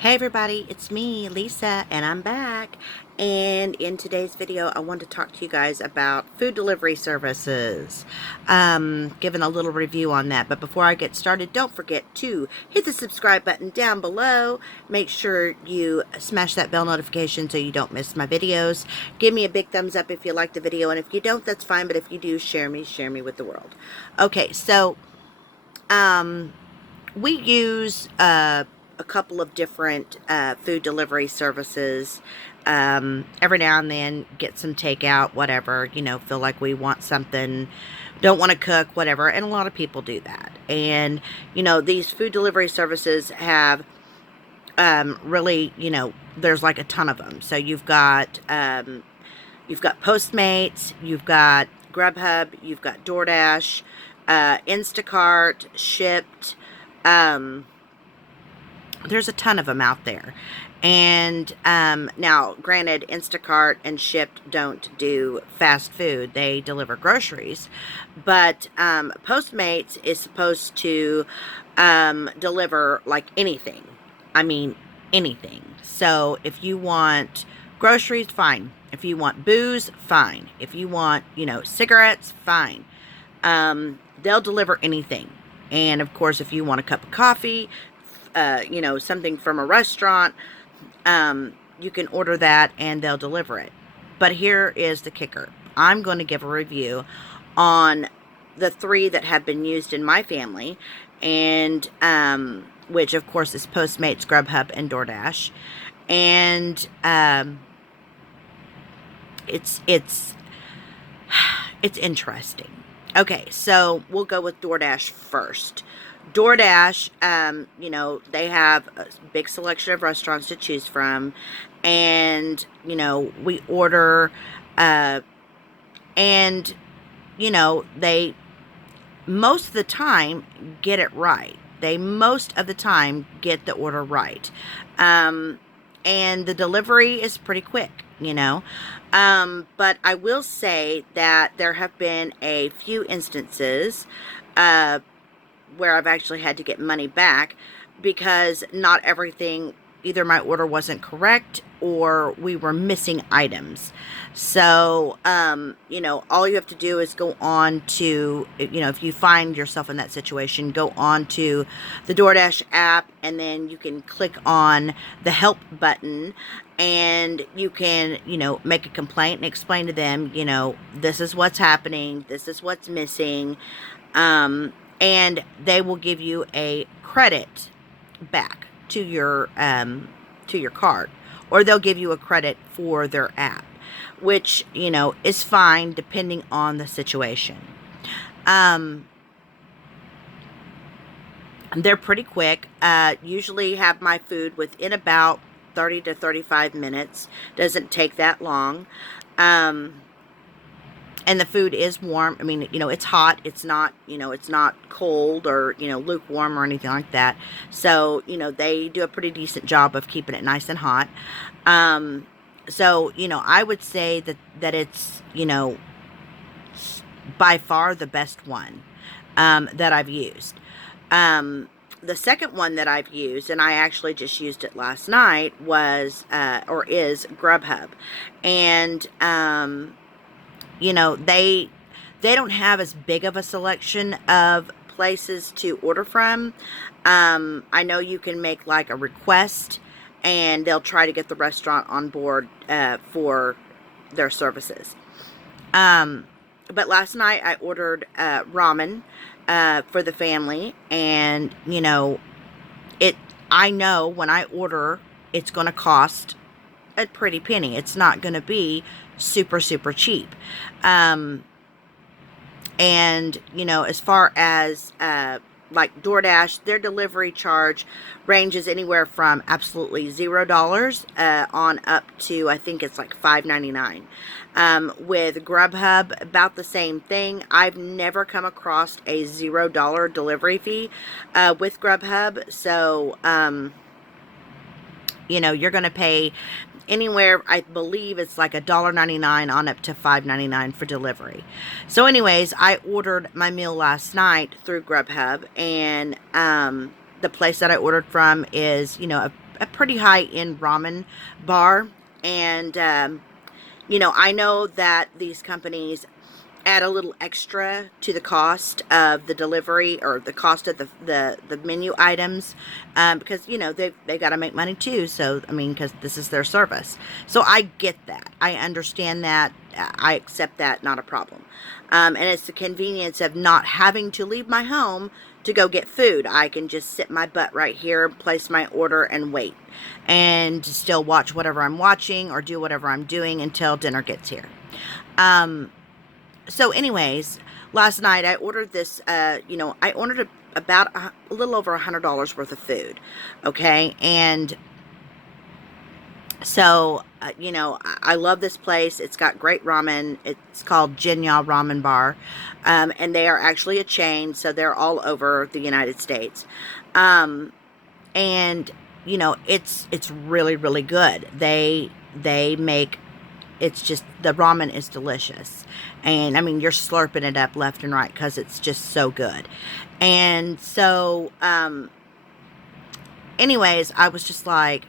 Hey everybody, it's me, Lisa, and I'm back. And in today's video, I want to talk to you guys about food delivery services. Giving a little review on that. But before I get started, don't forget to hit the subscribe button down below. Make sure you smash that bell notification so you don't miss my videos. Give me a big thumbs up if you like the video, and if you don't, that's fine. But if you do, share me with the world. Okay, so we use a couple of different food delivery services. Every now and then get some takeout, whatever, feel like we want something, don't want to cook, whatever. And a lot of people do that. And, these food delivery services have really, there's like a ton of them. So you've got Postmates, you've got Grubhub, you've got DoorDash, Instacart, Shipped. There's a ton of them out there. And now, granted, Instacart and Shipped don't do fast food. They deliver groceries. But Postmates is supposed to deliver like anything. I mean, anything. So if you want groceries, fine. If you want booze, fine. If you want, cigarettes, fine. They'll deliver anything. And of course, if you want a cup of coffee, something from a restaurant, you can order that and they'll deliver it. But here is the kicker. I'm going to give a review on the three that have been used in my family, and which of course is Postmates, Grubhub, and DoorDash. And it's interesting. Okay, so we'll go with DoorDash first. DoorDash, they have a big selection of restaurants to choose from, and, we order, and, they most of the time get it right. They most of the time get the order right. And the delivery is pretty quick, But I will say that there have been a few instances, where I've actually had to get money back because not everything, either my order wasn't correct or we were missing items. So, all you have to do is go on to, if you find yourself in that situation, go on to the DoorDash app, and then you can click on the help button, and you can, make a complaint and explain to them, this is what's happening, this is what's missing, and they will give you a credit back to your card, or they'll give you a credit for their app, which is fine depending on the situation. They're pretty quick. Usually have my food within about 30 to 35 minutes. Doesn't take that long. And the food is warm. I mean, it's hot. It's not, it's not cold or, lukewarm or anything like that. So, they do a pretty decent job of keeping it nice and hot. So, I would say that it's, by far the best one, that I've used. The second one that I've used, and I actually just used it last night, is Grubhub. And, they don't have as big of a selection of places to order from. I know you can make like a request, and they'll try to get the restaurant on board for their services. But last night I ordered ramen for the family, and I know when I order, it's going to cost a pretty penny. It's not going to be super cheap. And as far as like DoorDash, their delivery charge ranges anywhere from absolutely $0 on up to, I think it's like $5.99. With Grubhub, about the same thing. I've never come across a $0 delivery fee with Grubhub. So you're going to pay anywhere, I believe it's like $1.99 on up to $5.99 for delivery. So anyways, I ordered my meal last night through Grubhub, and the place that I ordered from is, a pretty high-end ramen bar. And, I know that these companies add a little extra to the cost of the delivery, or the cost of the menu items, because they got to make money too. So I mean, because this is their service, so I get that, I understand that, I accept that, not a problem. And it's the convenience of not having to leave my home to go get food. I can just sit my butt right here, place my order, and wait, and still watch whatever I'm watching or do whatever I'm doing until dinner gets here. So anyways, last night I ordered this, I ordered about a little over $100 worth of food. Okay. And so, I love this place. It's got great ramen. It's called Jinya Ramen Bar. And they are actually a chain. So they're all over the United States. And, it's really, really good. They make, it's just, the ramen is delicious. And I mean, you're slurping it up left and right because it's just so good. And so, anyways, I was just like,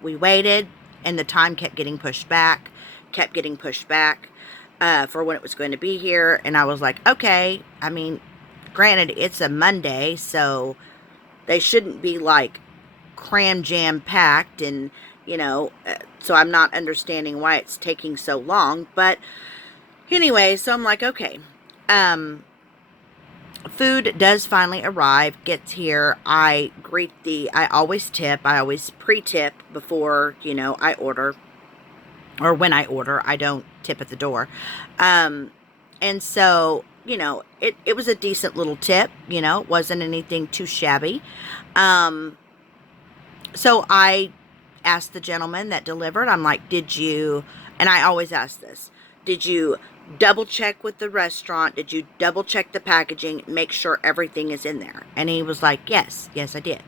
we waited, and the time kept getting pushed back, for when it was going to be here. And I was like, okay, I mean, granted, it's a Monday, so they shouldn't be like cram jam packed, and so I'm not understanding why it's taking so long. But anyway, so I'm like, okay, food does finally arrive, gets here. I always tip, I always pre-tip before, I order, or when I order. I don't tip at the door. And so, it was a decent little tip, it wasn't anything too shabby. So I asked the gentleman that delivered, I'm like, and I always ask this, did you double check with the restaurant? Did you double check the packaging, make sure everything is in there? And he was like, yes, I did.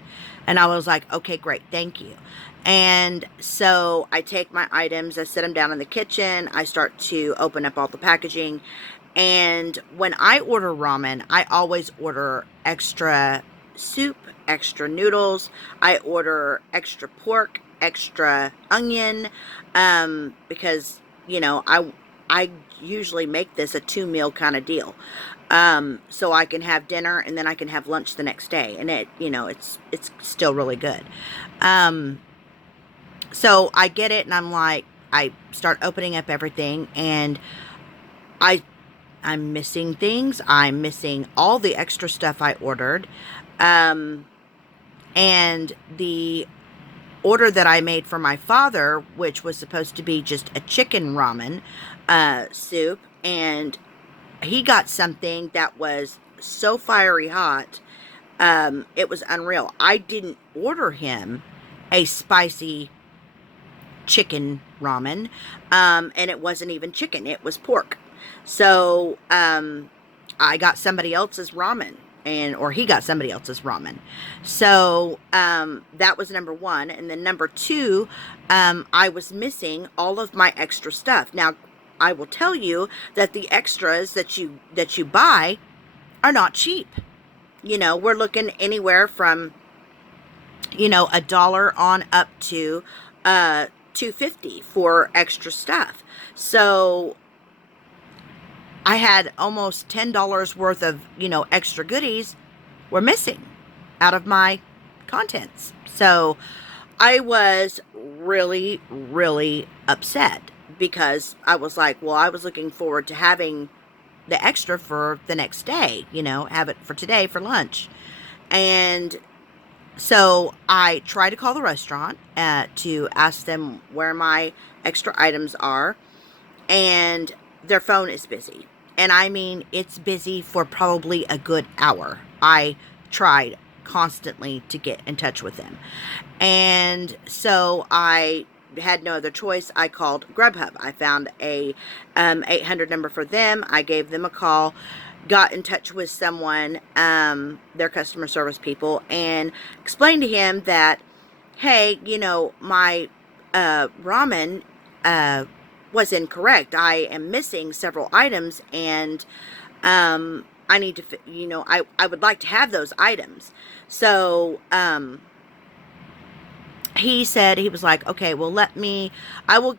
And I was like, okay, great, thank you. And so I take my items, I set them down in the kitchen, I start to open up all the packaging. And when I order ramen, I always order extra soup, extra noodles. I order extra pork, extra onion, because, I usually make this a 2-meal kind of deal. So I can have dinner and then I can have lunch the next day, and it's still really good. So I get it, and I'm like, I start opening up everything, and I'm missing things. I'm missing all the extra stuff I ordered. And the order that I made for my father, which was supposed to be just a chicken ramen soup, and he got something that was so fiery hot, it was unreal. I didn't order him a spicy chicken ramen, and it wasn't even chicken, it was pork. So I got somebody else's ramen, or he got somebody else's ramen. So that was number one. And then number two, I was missing all of my extra stuff. Now, I will tell you that the extras that you buy are not cheap. We're looking anywhere from $1 on up to $2.50 for extra stuff. So I had almost $10 worth of, extra goodies were missing out of my contents. So I was really, really upset, because I was like, well, I was looking forward to having the extra for the next day, have it for today for lunch. And so I tried to call the restaurant to ask them where my extra items are, and their phone is busy. And I mean, it's busy for probably a good hour. I tried constantly to get in touch with them. And so I had no other choice. I called Grubhub. I found a 800 number for them. I gave them a call, got in touch with someone, their customer service people, and explained to him that, hey, my ramen was incorrect. I am missing several items, and I need to, I would like to have those items. So he said, he was like, okay, well, I will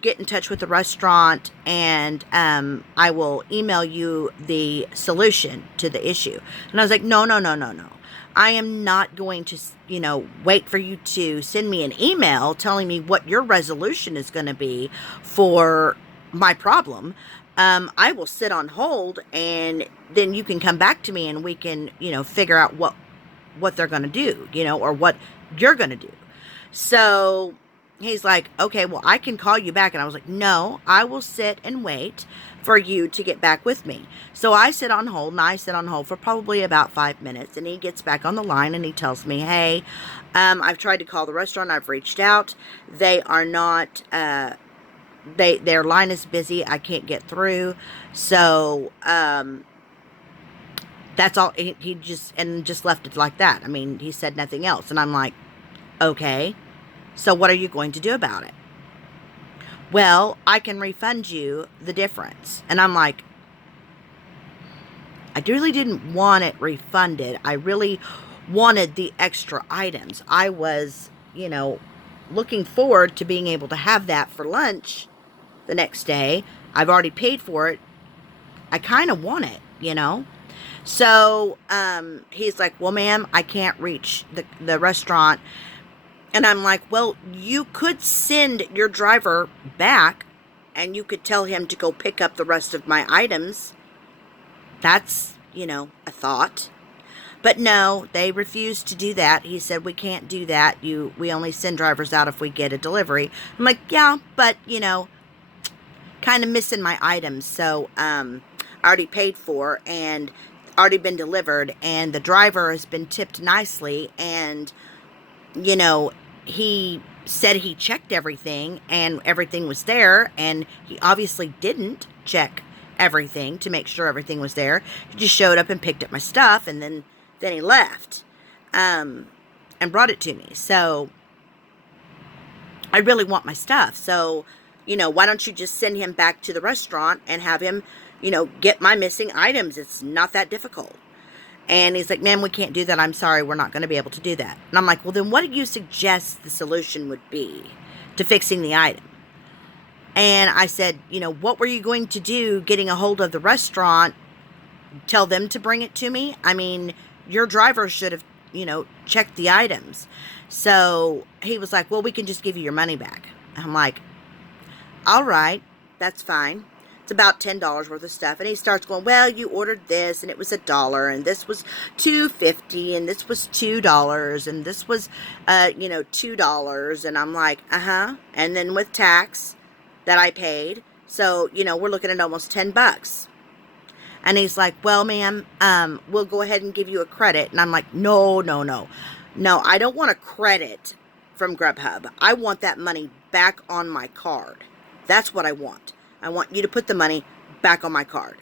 get in touch with the restaurant, and I will email you the solution to the issue. And I was like, no, no, no, no, no. I am not going to, wait for you to send me an email telling me what your resolution is going to be for my problem. I will sit on hold, and then you can come back to me, and we can, figure out what they're going to do, or what you're going to do. So he's like, okay, well, I can call you back. And I was like, no, I will sit and wait for you to get back with me. So I sit on hold, and I sit on hold for probably about 5 minutes. And he gets back on the line, and he tells me, hey, I've tried to call the restaurant. I've reached out. They are not, their line is busy. I can't get through. So, that's all. He just left it like that. I mean, he said nothing else. And I'm like, okay, so what are you going to do about it? Well, I can refund you the difference. And I'm like, I really didn't want it refunded. I really wanted the extra items. I was, looking forward to being able to have that for lunch the next day. I've already paid for it. I kind of want it, So, he's like, well, ma'am, I can't reach the restaurant. And I'm like, well, you could send your driver back, and you could tell him to go pick up the rest of my items. That's, a thought. But no, they refused to do that. He said, we can't do that. We only send drivers out if we get a delivery. I'm like, yeah, but, kind of missing my items. So, I already paid for, and already been delivered, and the driver has been tipped nicely, and, he said he checked everything, and everything was there, and he obviously didn't check everything to make sure everything was there. He just showed up and picked up my stuff, and then he left, and brought it to me. So, I really want my stuff. So, why don't you just send him back to the restaurant and have him, get my missing items? It's not that difficult. And he's like, ma'am, we can't do that. I'm sorry, we're not going to be able to do that. And I'm like, well, then what do you suggest the solution would be to fixing the item? And I said, what were you going to do getting a hold of the restaurant? Tell them to bring it to me? I mean, your driver should have, checked the items. So he was like, well, we can just give you your money back. I'm like, all right, that's fine. It's about $10 worth of stuff. And he starts going, well, you ordered this, and it was $1, and this was $2.50, and this was $2, and this was, $2. And I'm like, uh-huh. And then with tax that I paid, so, we're looking at almost $10. And he's like, well, ma'am, we'll go ahead and give you a credit. And I'm like, no, no, no. No, I don't want a credit from Grubhub. I want that money back on my card. That's what I want. I want you to put the money back on my card.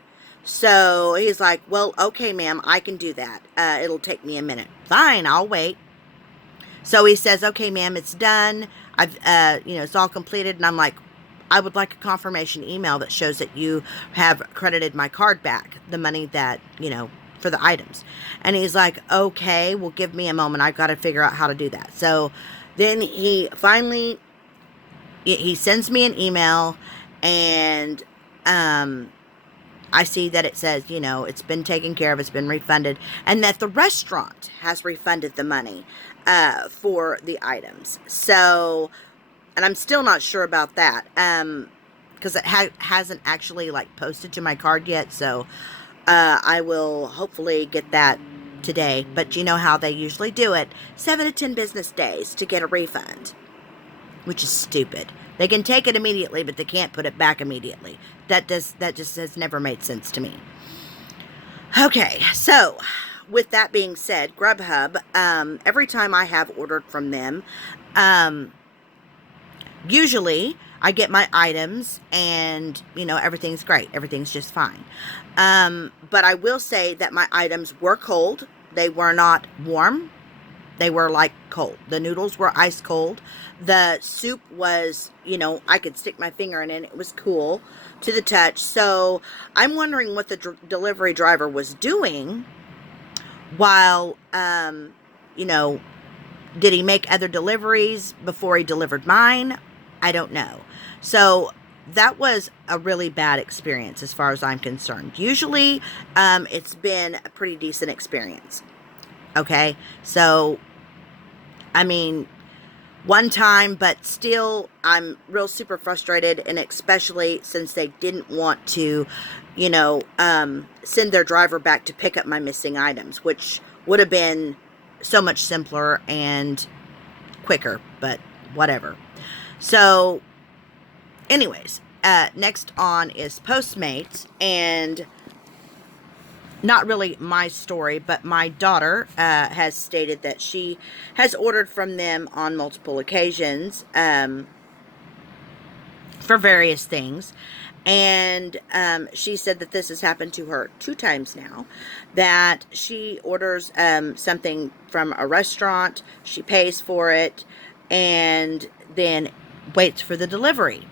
So he's like, well, okay, ma'am, I can do that. It'll take me a minute. Fine, I'll wait. So he says, okay, ma'am, it's done. It's all completed. And I'm like, I would like a confirmation email that shows that you have credited my card back, the money that, for the items. And he's like, okay, well, give me a moment. I've got to figure out how to do that. So then he finally, he sends me an email, and I see that it says, it's been taken care of, it's been refunded, and that the restaurant has refunded the money for the items. So, and I'm still not sure about that, because it hasn't actually, posted to my card yet, so I will hopefully get that today. But you know how they usually do it, 7 to 10 business days to get a refund, which is stupid. They can take it immediately, but they can't put it back immediately. That just has never made sense to me. Okay, so with that being said, Grubhub, every time I have ordered from them, usually I get my items, and, everything's great. Everything's just fine. But I will say that my items were cold. They were not warm. They were, cold. The noodles were ice cold. The soup was, I could stick my finger in it. It was cool to the touch. So I'm wondering what the delivery driver was doing while, Did he make other deliveries before he delivered mine? I don't know. So that was a really bad experience as far as I'm concerned. Usually, it's been a pretty decent experience. Okay, so I mean, one time, but still, I'm real super frustrated, and especially since they didn't want to, send their driver back to pick up my missing items, which would have been so much simpler and quicker, but whatever. So, anyways, next on is Postmates, and not really my story, but my daughter has stated that she has ordered from them on multiple occasions for various things. And she said that this has happened to her 2 times now, that she orders something from a restaurant, she pays for it, and then waits for the delivery.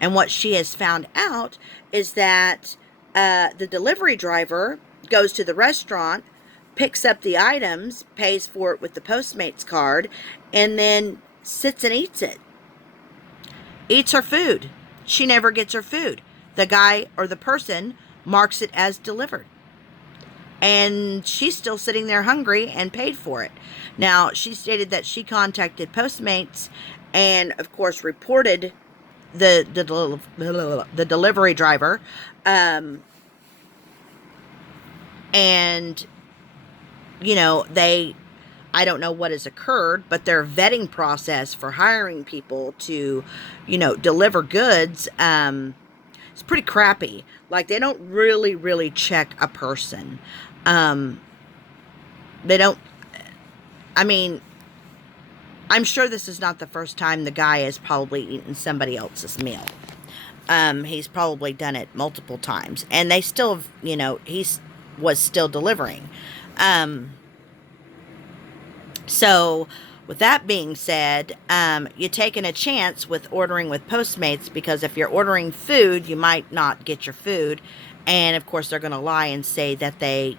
And what she has found out is that the delivery driver goes to the restaurant, picks up the items, pays for it with the Postmates card, and then sits and eats it. Eats her food. She never gets her food. The guy or the person marks it as delivered. And she's still sitting there hungry and paid for it. Now, she stated that she contacted Postmates and, of course, reported the delivery driver. And, I don't know what has occurred, but their vetting process for hiring people to, deliver goods, it's pretty crappy. Like, they don't really check a person. They don't, I mean, I'm sure this is not the first time the guy has probably eaten somebody else's meal. He's probably done it multiple times, and they still, was still delivering. So with that being said, you're taking a chance with ordering with Postmates, because if you're ordering food, you might not get your food. And of course, they're going to lie and say that they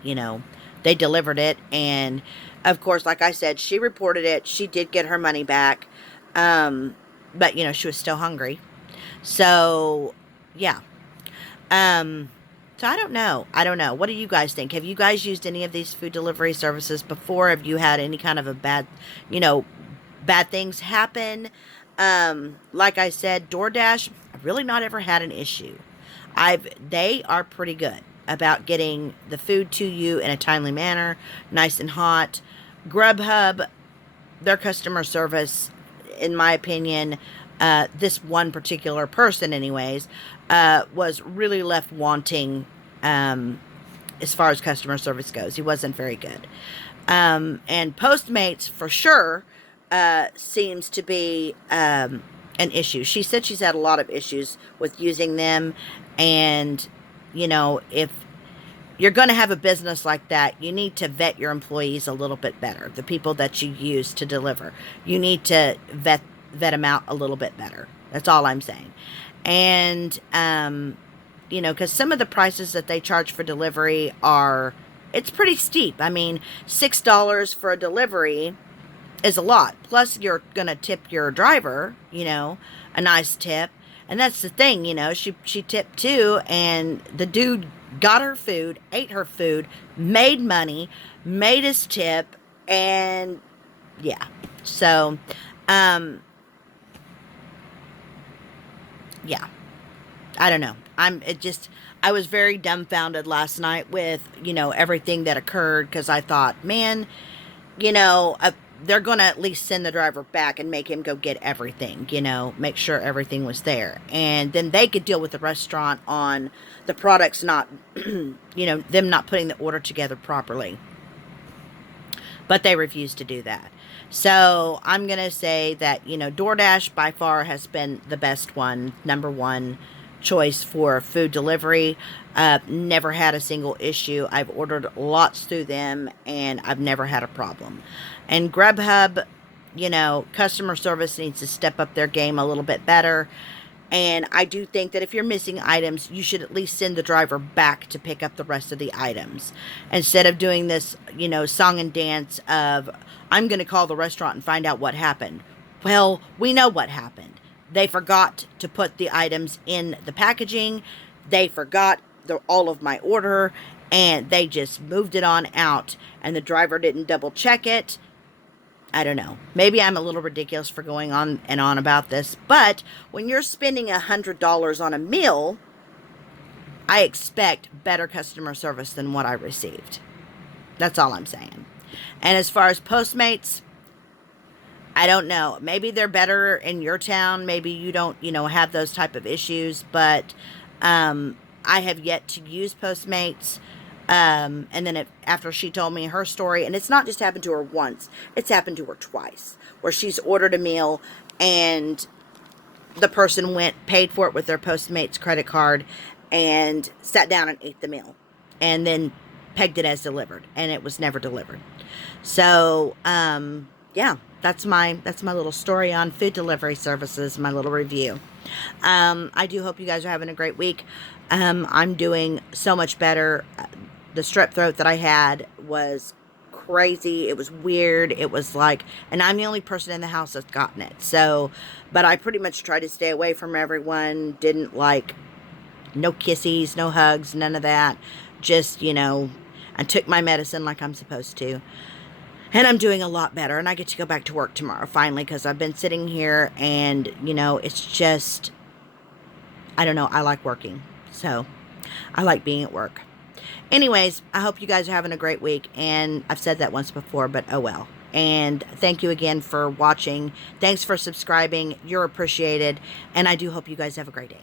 delivered it. And of course, like I said, she reported it. She did get her money back. But she was still hungry. So yeah. So I don't know. What do you guys think? Have you guys used any of these food delivery services before? Have you had any kind of a bad things happen? Like I said, DoorDash, I've really not ever had an issue. They are pretty good about getting the food to you in a timely manner, nice and hot. Grubhub, their customer service, in my opinion, this one particular person anyways, was really left wanting as far as customer service goes. He wasn't very good. And Postmates, for sure, seems to be an issue. She said she's had a lot of issues with using them, and, if you're going to have a business like that, you need to vet your employees a little bit better. The people that you use to deliver, you need to vet them out a little bit better. That's all I'm saying. And, because some of the prices that they charge for delivery it's pretty steep. I mean, $6 for a delivery is a lot. Plus, you're going to tip your driver, a nice tip. And that's the thing, she tipped too, and the dude got her food, ate her food, made money, made his tip, and yeah. So, yeah, I don't know. I was very dumbfounded last night with, everything that occurred, because I thought, man, they're going to at least send the driver back and make him go get everything, make sure everything was there. And then they could deal with the restaurant on the products not, them not putting the order together properly. But they refused to do that. So I'm going to say that, DoorDash by far has been the best one, number one choice for food delivery. Never had a single issue. I've ordered lots through them, and I've never had a problem. And Grubhub, customer service needs to step up their game a little bit better. And I do think that if you're missing items, you should at least send the driver back to pick up the rest of the items instead of doing this, song and dance of, I'm going to call the restaurant and find out what happened. Well, we know what happened. They forgot to put the items in the packaging. They forgot all of my order, and they just moved it on out, and the driver didn't double check it. I don't know. Maybe I'm a little ridiculous for going on and on about this, but when you're spending $100 on a meal, I expect better customer service than what I received. That's all I'm saying. And as far as Postmates, I don't know. Maybe they're better in your town. Maybe you don't, have those type of issues, but I have yet to use Postmates. And then after she told me her story, and it's not just happened to her once, it's happened to her twice, where she's ordered a meal and the person paid for it with their Postmates credit card and sat down and ate the meal and then pegged it as delivered, and it was never delivered. So, yeah, that's my little story on food delivery services, my little review. I do hope you guys are having a great week. I'm doing so much better. The strep throat that I had was crazy. It was weird. It was like, and I'm the only person in the house that's gotten it. So, but I pretty much tried to stay away from everyone. Didn't no kissies, no hugs, none of that. Just, I took my medicine like I'm supposed to. And I'm doing a lot better. And I get to go back to work tomorrow, finally, because I've been sitting here and, it's just, I don't know. I like working. So, I like being at work. Anyways, I hope you guys are having a great week. And I've said that once before, but oh well. And thank you again for watching. Thanks for subscribing. You're appreciated. And I do hope you guys have a great day.